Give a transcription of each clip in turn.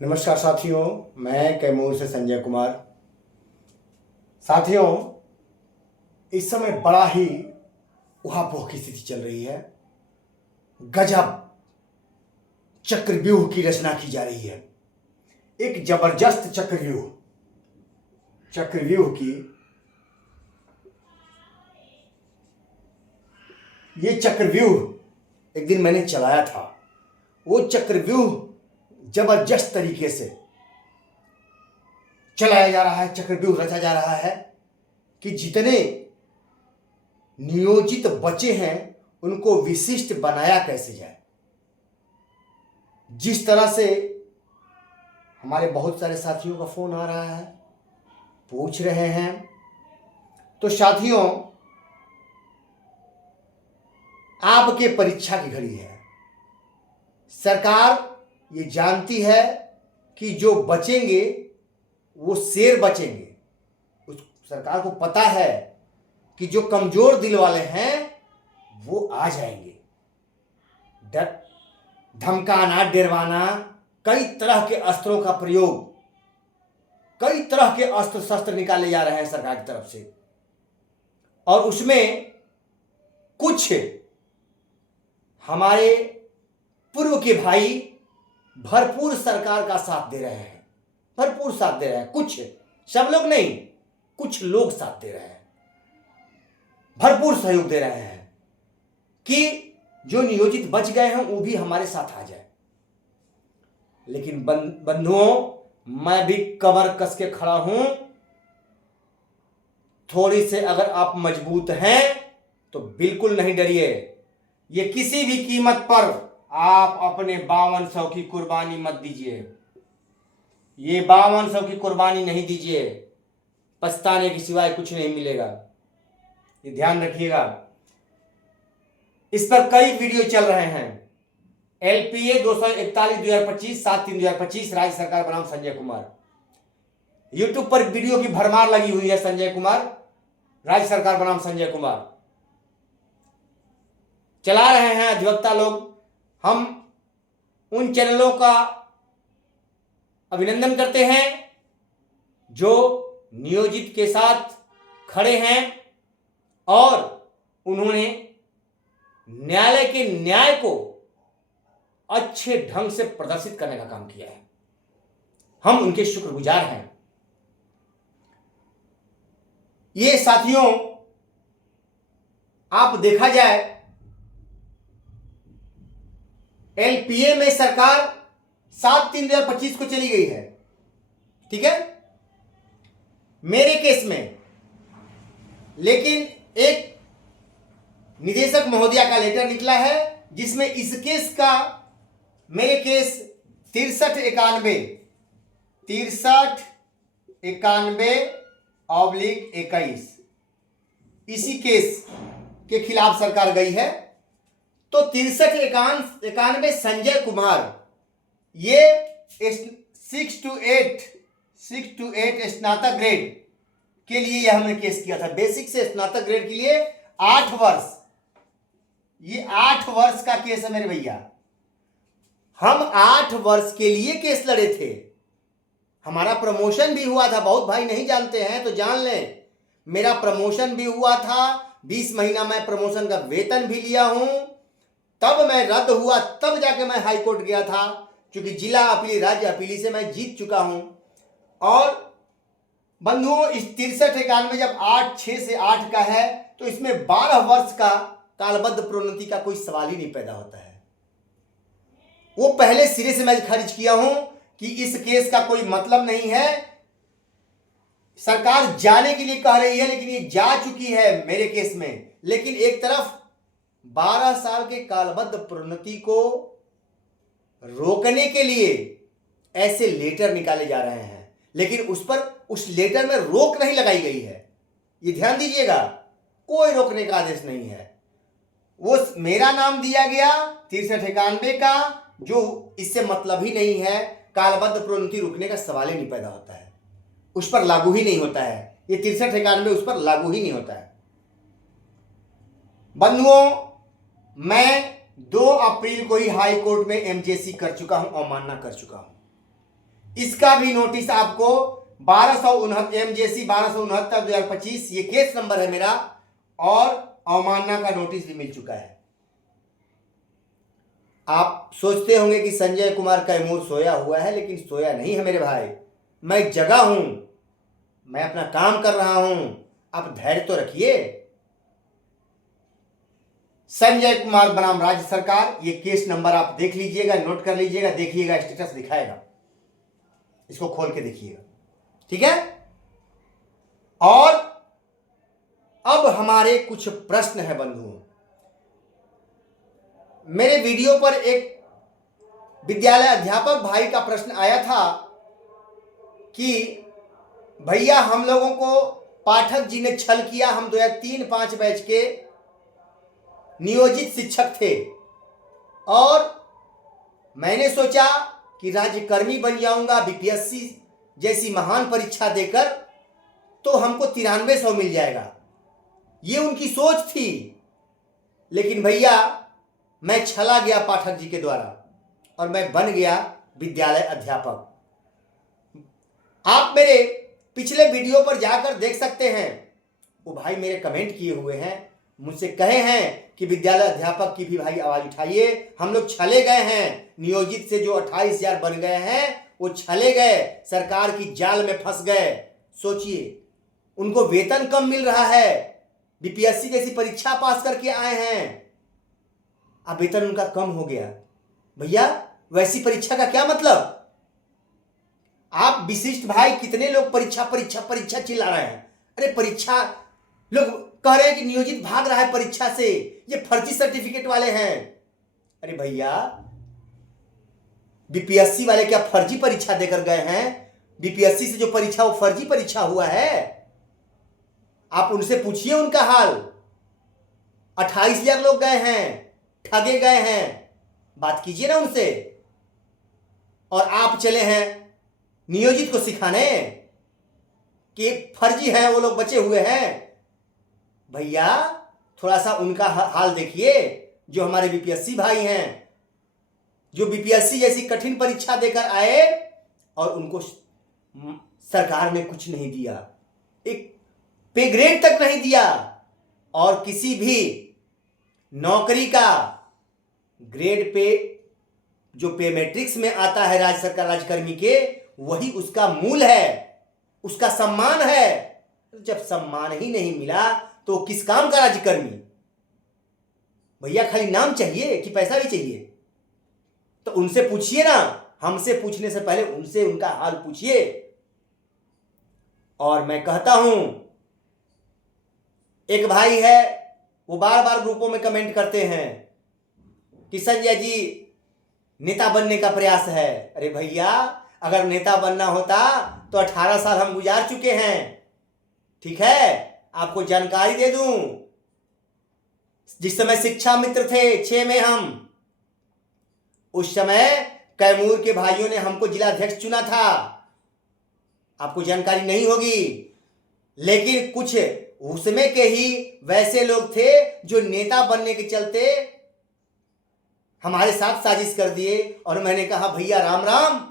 नमस्कार साथियों, मैं कैमूर से संजय कुमार। साथियों, इस समय बड़ा ही उहापोह की स्थिति चल रही है। गजब चक्रव्यूह की रचना की जा रही है। एक जबरदस्त चक्रव्यूह की ये चक्रव्यूह एक दिन मैंने चलाया था। वो चक्रव्यूह जबरदस्त तरीके से चलाया जा रहा है, चक्रव्यूह रचा जा रहा है कि जितने नियोजित बचे हैं उनको विशिष्ट बनाया कैसे जाए। जिस तरह से हमारे बहुत सारे साथियों का फोन आ रहा है, पूछ रहे हैं, तो साथियों, आपके परीक्षा की घड़ी है। सरकार ये जानती है कि जो बचेंगे वो शेर बचेंगे। उस सरकार को पता है कि जो कमजोर दिल वाले हैं वो आ जाएंगे। डर, धमकाना, डरवाना, कई तरह के अस्त्रों का प्रयोग, कई तरह के अस्त्र शस्त्र निकाले जा रहे हैं सरकार की तरफ से, और उसमें कुछ हमारे पूर्व के भाई भरपूर सरकार का साथ दे रहे हैं, भरपूर साथ दे रहे हैं। कुछ, सब लोग नहीं, कुछ लोग साथ दे रहे हैं, भरपूर सहयोग दे रहे हैं कि जो नियोजित बच गए हैं वो भी हमारे साथ आ जाए। लेकिन बंधुओं, मैं भी कमर कस के खड़ा हूं। थोड़ी से अगर आप मजबूत हैं तो बिल्कुल नहीं डरिए। ये किसी भी कीमत पर आप अपने 5200 की कुर्बानी मत दीजिए। ये 5200 की कुर्बानी नहीं दीजिए, पछताने के सिवाय कुछ नहीं मिलेगा। ये ध्यान रखिएगा। इस पर कई वीडियो चल रहे हैं। LPA 241 2025 7/3/2025 राज्य सरकार बनाम संजय कुमार। यूट्यूब पर वीडियो की भरमार लगी हुई है। संजय कुमार, राज्य सरकार बनाम संजय कुमार चला रहे हैं अधिवक्ता लोग। हम उन चैनलों का अभिनंदन करते हैं जो नियोजित के साथ खड़े हैं और उन्होंने न्यायालय के न्याय को अच्छे ढंग से प्रदर्शित करने का काम किया है। हम उनके शुक्रगुजार हैं। ये साथियों, आप देखा जाए, LPA में सरकार 7/3/2025 को चली गई है, ठीक है, मेरे केस में। लेकिन एक निदेशक महोदया का लेटर निकला है जिसमें इस केस का, मेरे केस 6391/21 इसी केस के खिलाफ सरकार गई है। तो 6391 संजय कुमार, ये 6 to 8 स्नातक ग्रेड के लिए यह हमने केस किया था। बेसिक से स्नातक ग्रेड के लिए 8 वर्ष, ये 8 वर्ष का केस है मेरे भैया। हम 8 वर्ष के लिए केस लड़े थे। हमारा प्रमोशन भी हुआ था। बहुत भाई नहीं जानते हैं तो जान लें, मेरा प्रमोशन भी हुआ था। 20 महीना मैं प्रमोशन का वेतन भी लिया हूं। तब मैं रद्द हुआ, तब जाके मैं हाई कोर्ट गया था, क्योंकि जिला अपीली, राज्य अपीली से मैं जीत चुका हूं। और बंधुओं, इस 6391 जब 6 से 8 का है तो इसमें 12 वर्ष का कालबद्ध प्रोन्नति का कोई सवाल ही नहीं पैदा होता है। वो पहले सिरे से मैं खारिज किया हूं कि इस केस का कोई मतलब नहीं है। सरकार जाने के लिए कह रही है, लेकिन ये जा चुकी है मेरे केस में। लेकिन एक तरफ 12 साल के कालबद्ध प्रोन्नति को रोकने के लिए ऐसे लेटर निकाले जा रहे हैं, लेकिन उस लेटर में रोक नहीं लगाई गई है। ये ध्यान दीजिएगा, कोई रोकने का आदेश नहीं है। वो मेरा नाम दिया गया 6391 का, जो इससे मतलब ही नहीं है। कालबद्ध प्रोन्नति रुकने का सवाल ही नहीं पैदा होता है, उस पर लागू ही नहीं होता है। ये 6391 उस पर लागू ही नहीं होता है। बंधुओं, मैं 2 अप्रैल को ही हाई कोर्ट में MJC कर चुका हूं, अवमानना कर चुका हूं। इसका भी नोटिस आपको 1269 MJC 1269/2025 ये केस नंबर है मेरा, और अवमानना का नोटिस भी मिल चुका है। आप सोचते होंगे कि संजय कुमार कैमूर सोया हुआ है, लेकिन सोया नहीं है मेरे भाई। मैं जगा हूं, मैं अपना काम कर रहा हूं, आप धैर्य तो रखिए। संजय कुमार बनाम राज्य सरकार, ये केस नंबर आप देख लीजिएगा, नोट कर लीजिएगा, देखिएगा, स्टेटस दिखाएगा, इसको खोल के देखिएगा, ठीक है। और अब हमारे कुछ प्रश्न है बंधुओं। मेरे वीडियो पर एक विद्यालय अध्यापक भाई का प्रश्न आया था कि भैया हम लोगों को पाठक जी ने छल किया, हम 2003-05 बैच के नियोजित शिक्षक थे और मैंने सोचा कि राज्यकर्मी बन जाऊंगा बीपीएससी जैसी महान परीक्षा देकर, तो हमको 9300 मिल जाएगा, ये उनकी सोच थी। लेकिन भैया मैं छला गया पाठक जी के द्वारा और मैं बन गया विद्यालय अध्यापक। आप मेरे पिछले वीडियो पर जाकर देख सकते हैं, वो भाई मेरे कमेंट किए हुए हैं, मुझसे कहे हैं कि विद्यालय अध्यापक की भी भाई आवाज उठाइए, हम लोग छले गए हैं, नियोजित से जो 28,000 बन गए हैं वो छले गए, सरकार की जाल में फंस गए। सोचिए, उनको वेतन कम मिल रहा है, बीपीएससी जैसी परीक्षा पास करके आए हैं, अब वेतन उनका कम हो गया। भैया वैसी परीक्षा का क्या मतलब? आप विशिष्ट भाई कितने लोग परीक्षा परीक्षा परीक्षा चिल्ला रहे हैं? अरे परीक्षा, लोग कह रहे हैं कि नियोजित भाग रहा है परीक्षा से, ये फर्जी सर्टिफिकेट वाले हैं। अरे भैया बीपीएससी वाले क्या फर्जी परीक्षा देकर गए हैं? बीपीएससी से जो परीक्षा वो फर्जी परीक्षा हुआ है, आप उनसे पूछिए उनका हाल। 28,000 लोग गए हैं, ठगे गए हैं, बात कीजिए ना उनसे। और आप चले हैं नियोजित को सिखाने कि फर्जी है वो लोग बचे हुए हैं। भैया थोड़ा सा उनका हाल देखिए, जो हमारे बीपीएससी भाई हैं, जो बीपीएससी जैसी कठिन परीक्षा देकर आए और उनको सरकार ने कुछ नहीं दिया, एक पे ग्रेड तक नहीं दिया, और किसी भी नौकरी का ग्रेड पे जो पे मैट्रिक्स में आता है राज्य सरकार राज्यकर्मी के, वही उसका मूल है, उसका सम्मान है। जब सम्मान ही नहीं मिला तो किस काम का राज्यकर्मी? भैया खाली नाम चाहिए कि पैसा भी चाहिए? तो उनसे पूछिए ना, हमसे पूछने से पहले उनसे उनका हाल पूछिए। और मैं कहता हूं, एक भाई है वो बार बार ग्रुपों में कमेंट करते हैं कि संजय जी नेता बनने का प्रयास है। अरे भैया अगर नेता बनना होता तो 18 साल हम गुजार चुके हैं, ठीक है। आपको जानकारी दे दूं, जिस समय शिक्षा मित्र थे 6 में हम, उस समय कैमूर के भाइयों ने हमको जिलाध्यक्ष चुना था, आपको जानकारी नहीं होगी। लेकिन कुछ उसमें के ही वैसे लोग थे जो नेता बनने के चलते हमारे साथ साजिश कर दिए, और मैंने कहा भैया राम राम,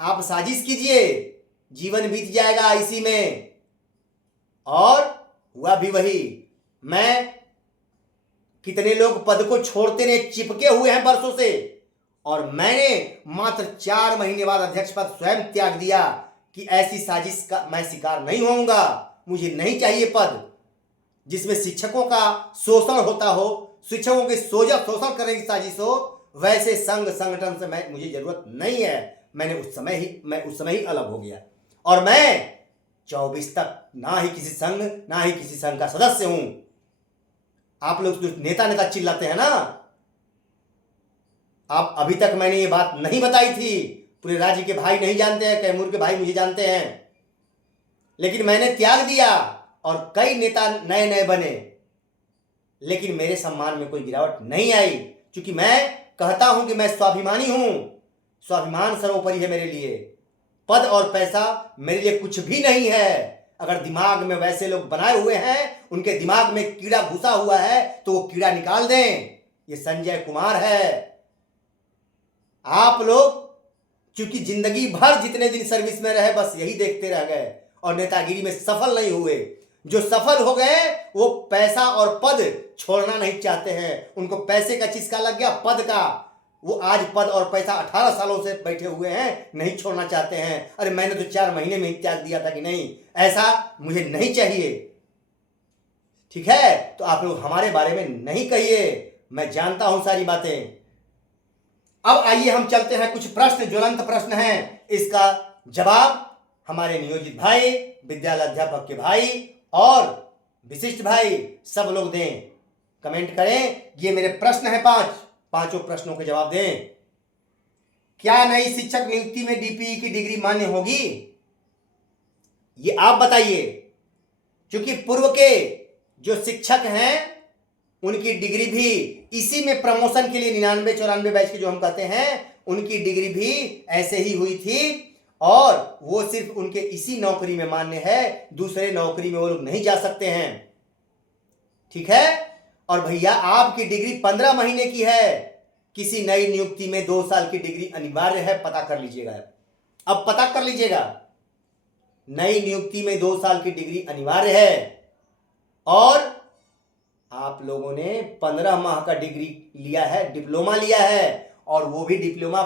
आप साजिश कीजिए, जीवन बीत जाएगा इसी में। और हुआ भी वही। मैं कितने लोग पद को छोड़ते ने चिपके हुए हैं वर्षों से, और मैंने मात्र 4 महीने बाद अध्यक्ष पद स्वयं त्याग दिया कि ऐसी साजिश का मैं शिकार नहीं होऊंगा। मुझे नहीं चाहिए पद जिसमें शिक्षकों का शोषण होता हो, शिक्षकों के शोषण करने की साजिश हो। वैसे संघ संगठन से मुझे जरूरत नहीं है। मैं उस समय ही अलग हो गया, और मैं 24 तक ना ही किसी संघ ना ही किसी संघ का सदस्य हूं। आप लोग जो नेता नेता चिल्लाते हैं ना, आप अभी तक मैंने ये बात नहीं बताई थी, पूरे राज्य के भाई नहीं जानते हैं, कैमूर के भाई मुझे जानते हैं, लेकिन मैंने त्याग दिया और कई नेता नए नए बने, लेकिन मेरे सम्मान में कोई गिरावट नहीं आई, क्योंकि मैं कहता हूं कि मैं स्वाभिमानी हूं। स्वाभिमान सर्वोपरि है मेरे लिए, पद और पैसा मेरे लिए कुछ भी नहीं है। अगर दिमाग में वैसे लोग बनाए हुए हैं, उनके दिमाग में कीड़ा घुसा हुआ है, तो वो कीड़ा निकाल दें। ये संजय कुमार है। आप लोग क्योंकि जिंदगी भर जितने दिन सर्विस में रहे बस यही देखते रह गए और नेतागिरी में सफल नहीं हुए। जो सफल हो गए वो पैसा और पद छोड़ना नहीं चाहते हैं। उनको पैसे का चस्का लग गया, पद का। वो आज पद और पैसा 18 सालों से बैठे हुए हैं, नहीं छोड़ना चाहते हैं। अरे मैंने तो 4 महीने में ही त्याग दिया था कि नहीं, ऐसा मुझे नहीं चाहिए। ठीक है, तो आप लोग हमारे बारे में नहीं कहिए, मैं जानता हूं सारी बातें। अब आइए हम चलते हैं, कुछ प्रश्न ज्वलंत प्रश्न हैं, इसका जवाब हमारे नियोजित भाई, विद्यालय अध्यापक के भाई और विशिष्ट भाई सब लोग दें, कमेंट करें। ये मेरे प्रश्न हैं 5, पांचों प्रश्नों के जवाब दें। क्या नई शिक्षक नियुक्ति में डीपीई की डिग्री मान्य होगी? ये आप बताइए, क्योंकि पूर्व के जो शिक्षक हैं उनकी डिग्री भी इसी में प्रमोशन के लिए 99-94 बैच के जो हम कहते हैं, उनकी डिग्री भी ऐसे ही हुई थी और वो सिर्फ उनके इसी नौकरी में मान्य है, दूसरे नौकरी में वो लोग नहीं जा सकते हैं। ठीक है, और भैया आपकी डिग्री 15 महीने की है, किसी नई नियुक्ति में 2 साल की डिग्री अनिवार्य है, पता कर लीजिएगा। अब पता कर लीजिएगा, नई नियुक्ति में 2 साल की डिग्री अनिवार्य है और आप लोगों ने 15 माह का डिग्री लिया है, डिप्लोमा लिया है, और वो भी डिप्लोमा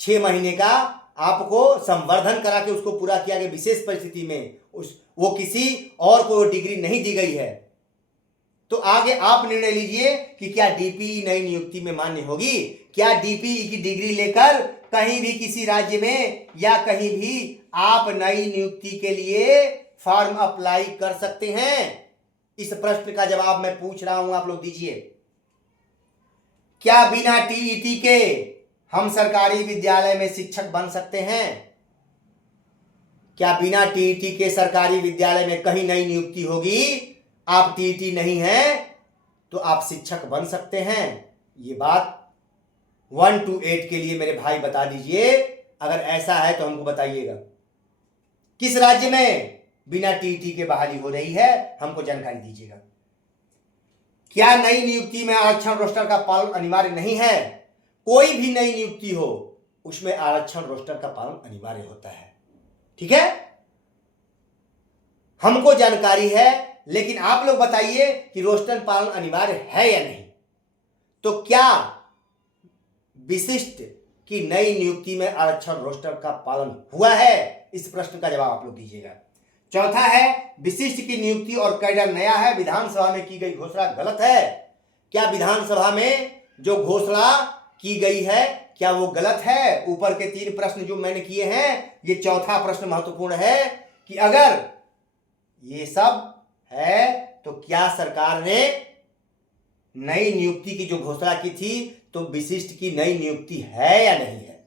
6 महीने का आपको संवर्धन करा के उसको पूरा किया गया विशेष परिस्थिति में, वो किसी और को डिग्री नहीं दी गई है। तो आगे आप निर्णय लीजिए कि क्या डीपीई नई नियुक्ति में मान्य होगी। क्या डीपीई की डिग्री लेकर कहीं भी किसी राज्य में या कहीं भी आप नई नियुक्ति के लिए फॉर्म अप्लाई कर सकते हैं? इस प्रश्न का जवाब मैं पूछ रहा हूं, आप लोग दीजिए। क्या बिना टीईटी के हम सरकारी विद्यालय में शिक्षक बन सकते हैं? क्या बिना टीईटी के सरकारी विद्यालय में कहीं नई नियुक्ति होगी, आप टीईटी नहीं है तो आप शिक्षक बन सकते हैं? ये बात 1 to 8 के लिए मेरे भाई बता दीजिए, अगर ऐसा है तो हमको बताइएगा। किस राज्य में बिना टीईटी के बहाली हो रही है, हमको जानकारी दीजिएगा। क्या नई नियुक्ति में आरक्षण रोस्टर का पालन अनिवार्य नहीं है? कोई भी नई नियुक्ति हो उसमें आरक्षण रोस्टर का पालन अनिवार्य होता है। ठीक है, हमको जानकारी है, लेकिन आप लोग बताइए कि रोस्टर पालन अनिवार्य है या नहीं। तो क्या विशिष्ट की नई नियुक्ति में आरक्षण रोस्टर का पालन हुआ है? इस प्रश्न का जवाब आप लोग दीजिएगा। चौथा है, विशिष्ट की नियुक्ति और कैडर नया है, विधानसभा में की गई घोषणा गलत है। क्या विधानसभा में जो घोषणा की गई है क्या वो गलत है? ऊपर के 3 प्रश्न जो मैंने किए हैं, ये चौथा प्रश्न महत्वपूर्ण है कि अगर ये सब है तो क्या सरकार ने नई नियुक्ति की जो घोषणा की थी तो विशिष्ट की नई नियुक्ति है या नहीं है?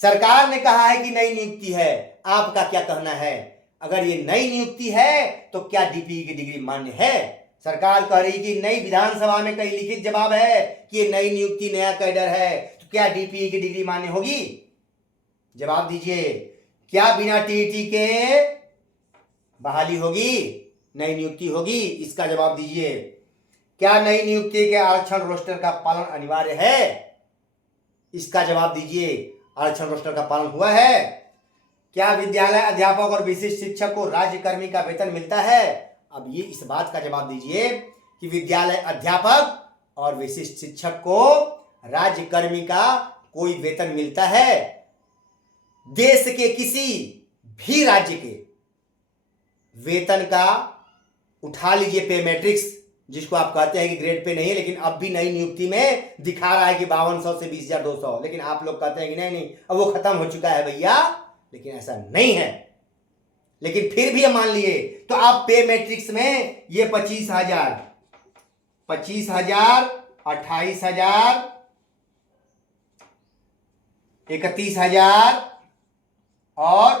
सरकार ने कहा है कि नई नियुक्ति है, आपका क्या कहना है? अगर ये नई नियुक्ति है तो क्या डीपीई की डिग्री मान्य है? सरकार कह रही कि नई, विधानसभा में कई लिखित जवाब है कि ये नई नियुक्ति नया कैडर है, तो क्या डीपीई की डिग्री मान्य होगी? जवाब दीजिए। क्या बिना टीईटी के बहाली होगी, नई नियुक्ति होगी? इसका जवाब दीजिए। क्या नई नियुक्ति के आरक्षण रोस्टर का पालन अनिवार्य है? इसका जवाब दीजिए। आरक्षण रोस्टर का पालन हुआ है? क्या विद्यालय अध्यापक और विशिष्ट शिक्षक को राज्य कर्मी का वेतन मिलता है? अब ये इस बात का जवाब दीजिए कि विद्यालय अध्यापक और विशिष्ट शिक्षक को राज्य कर्मी का कोई वेतन मिलता है? देश के किसी भी राज्य के वेतन का उठा लीजिए पे मैट्रिक्स, जिसको आप कहते हैं कि ग्रेड पे नहीं है, लेकिन अब भी नई नियुक्ति में दिखा रहा है कि 5200 से 20,200, लेकिन आप लोग कहते हैं कि नहीं अब वो खत्म हो चुका है भैया, लेकिन ऐसा नहीं है। लेकिन फिर भी मान लिए तो आप पे मैट्रिक्स में ये 25,000, 28,000, 31,000 और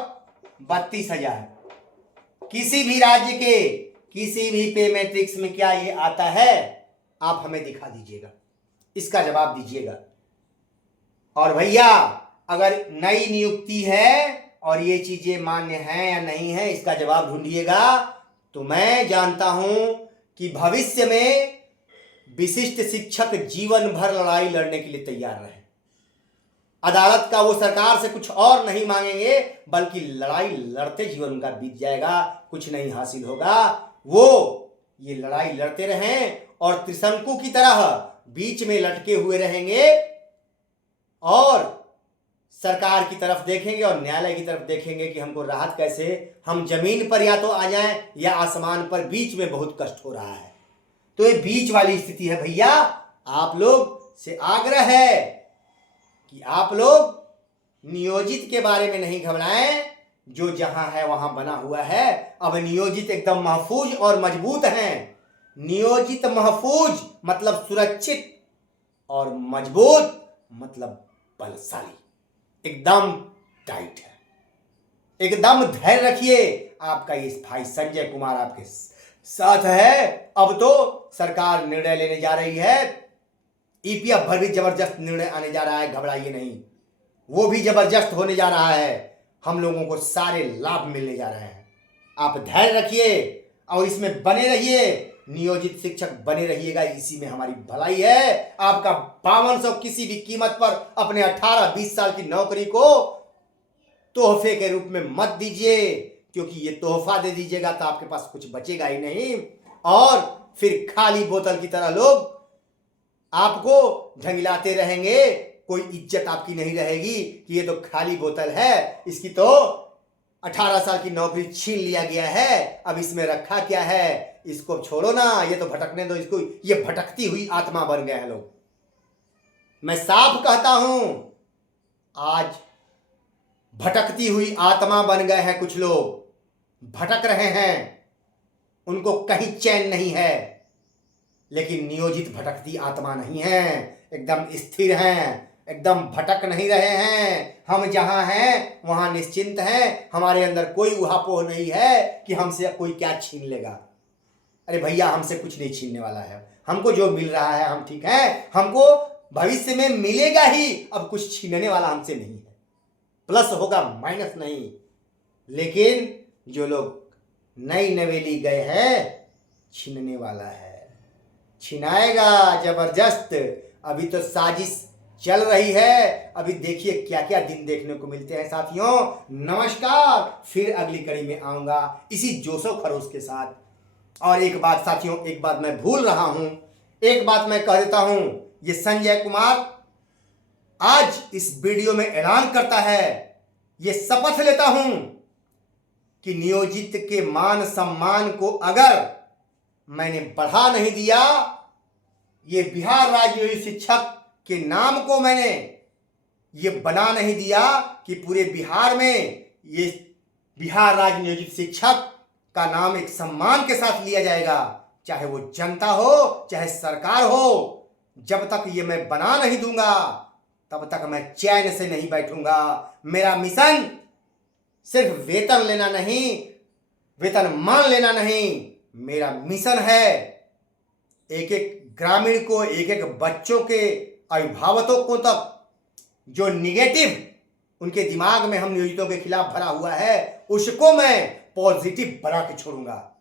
32,000 किसी भी राज्य के किसी भी पे मैट्रिक्स में क्या ये आता है? आप हमें दिखा दीजिएगा, इसका जवाब दीजिएगा। और भैया अगर नई नियुक्ति है और ये चीजें मान्य हैं या नहीं है, इसका जवाब ढूंढिएगा। तो मैं जानता हूं कि भविष्य में विशिष्ट शिक्षक जीवन भर लड़ाई लड़ने के लिए तैयार रहे। अदालत का वो सरकार से कुछ और नहीं मांगेंगे, बल्कि लड़ाई लड़ते जीवन उनका बीत जाएगा, कुछ नहीं हासिल होगा। वो ये लड़ाई लड़ते रहें और त्रिशंकु की तरह बीच में लटके हुए रहेंगे और सरकार की तरफ देखेंगे और न्यायालय की तरफ देखेंगे कि हमको राहत कैसे, हम जमीन पर या तो आ जाएं या आसमान पर, बीच में बहुत कष्ट हो रहा है। तो ये बीच वाली स्थिति है भैया। आप लोग से आग्रह है कि आप लोग नियोजित के बारे में नहीं घबराएं, जो जहां है वहां बना हुआ है। अब नियोजित एकदम महफूज और मजबूत हैं। नियोजित महफूज मतलब सुरक्षित और मजबूत मतलब बलशाली, एकदम टाइट है। एकदम धैर्य रखिए, आपका ये भाई संजय कुमार आपके साथ है। अब तो सरकार निर्णय लेने जा रही है, ईपीएफ पर भी जबरदस्त निर्णय आने जा रहा है, घबराइए नहीं, वो भी जबरदस्त होने जा रहा है। हम लोगों को सारे लाभ मिलने जा रहे हैं। आप धैर्य रखिए और इसमें बने रहिए, नियोजित शिक्षक बने रहिएगा, इसी में हमारी भलाई है। आपका 5200 किसी भी कीमत पर अपने 18-20 साल की नौकरी को तोहफे के रूप में मत दीजिए, क्योंकि ये तोहफा दे दीजिएगा तो आपके पास कुछ बचेगा ही नहीं और फिर खाली बोतल की तरह लोग आपको झंगिलाते रहेंगे। कोई इज्जत आपकी नहीं रहेगी कि ये तो खाली बोतल है, इसकी तो 18 साल की नौकरी छीन लिया गया है, अब इसमें रखा क्या है, इसको छोड़ो ना, ये तो भटकने दो इसको। ये भटकती हुई आत्मा बन गए हैं लोग। मैं साफ कहता हूं, आज भटकती हुई आत्मा बन गए हैं कुछ लोग, भटक रहे हैं, उनको कहीं चैन नहीं है। लेकिन नियोजित भटकती आत्मा नहीं है, एकदम स्थिर हैं, एकदम भटक नहीं रहे हैं। हम जहां हैं वहां निश्चिंत हैं, हमारे अंदर कोई उहापोह नहीं है कि हमसे कोई क्या छीन लेगा। अरे भैया, हमसे कुछ नहीं छीनने वाला है, हमको जो मिल रहा है हम ठीक है, हमको भविष्य में मिलेगा ही। अब कुछ छीनने वाला हमसे नहीं है, प्लस होगा माइनस नहीं। लेकिन जो लोग नई नवेली गए हैं, छीनने वाला है, छिनाएगा जबरदस्त। अभी तो साजिश चल रही है, अभी देखिए क्या क्या दिन देखने को मिलते हैं। साथियों नमस्कार, फिर अगली कड़ी में आऊंगा इसी जोशो खरोश के साथ। और एक बात साथियों, एक बात मैं भूल रहा हूं, एक बात मैं कह देता हूं, ये संजय कुमार आज इस वीडियो में ऐलान करता है, ये शपथ लेता हूं कि नियोजित के मान सम्मान को अगर मैंने बढ़ा नहीं दिया, ये बिहार राज्य शिक्षक के नाम को मैंने ये बना नहीं दिया कि पूरे बिहार में ये बिहार राज्य नियोजित शिक्षक का नाम एक सम्मान के साथ लिया जाएगा, चाहे वो जनता हो चाहे सरकार हो। जब तक ये मैं बना नहीं दूंगा तब तक मैं चैन से नहीं बैठूंगा। मेरा मिशन सिर्फ वेतन लेना नहीं, वेतन मान लेना नहीं, मेरा मिशन है एक एक ग्रामीण को, एक एक बच्चों के अभिभावकों को तक जो निगेटिव उनके दिमाग में हम नियोजितों के खिलाफ भरा हुआ है, उसको मैं पॉजिटिव बना के छोड़ूंगा।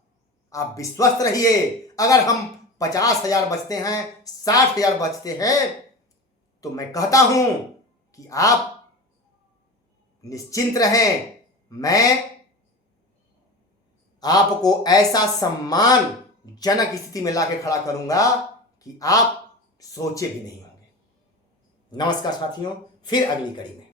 आप विश्वस्त रहिए, अगर हम 50,000 बचते हैं, 60,000 बचते हैं, तो मैं कहता हूं कि आप निश्चिंत रहें। मैं आपको ऐसा सम्मानजनक स्थिति में लाके खड़ा करूंगा कि आप सोचे भी नहीं होंगे। नमस्कार साथियों, फिर अगली कड़ी में।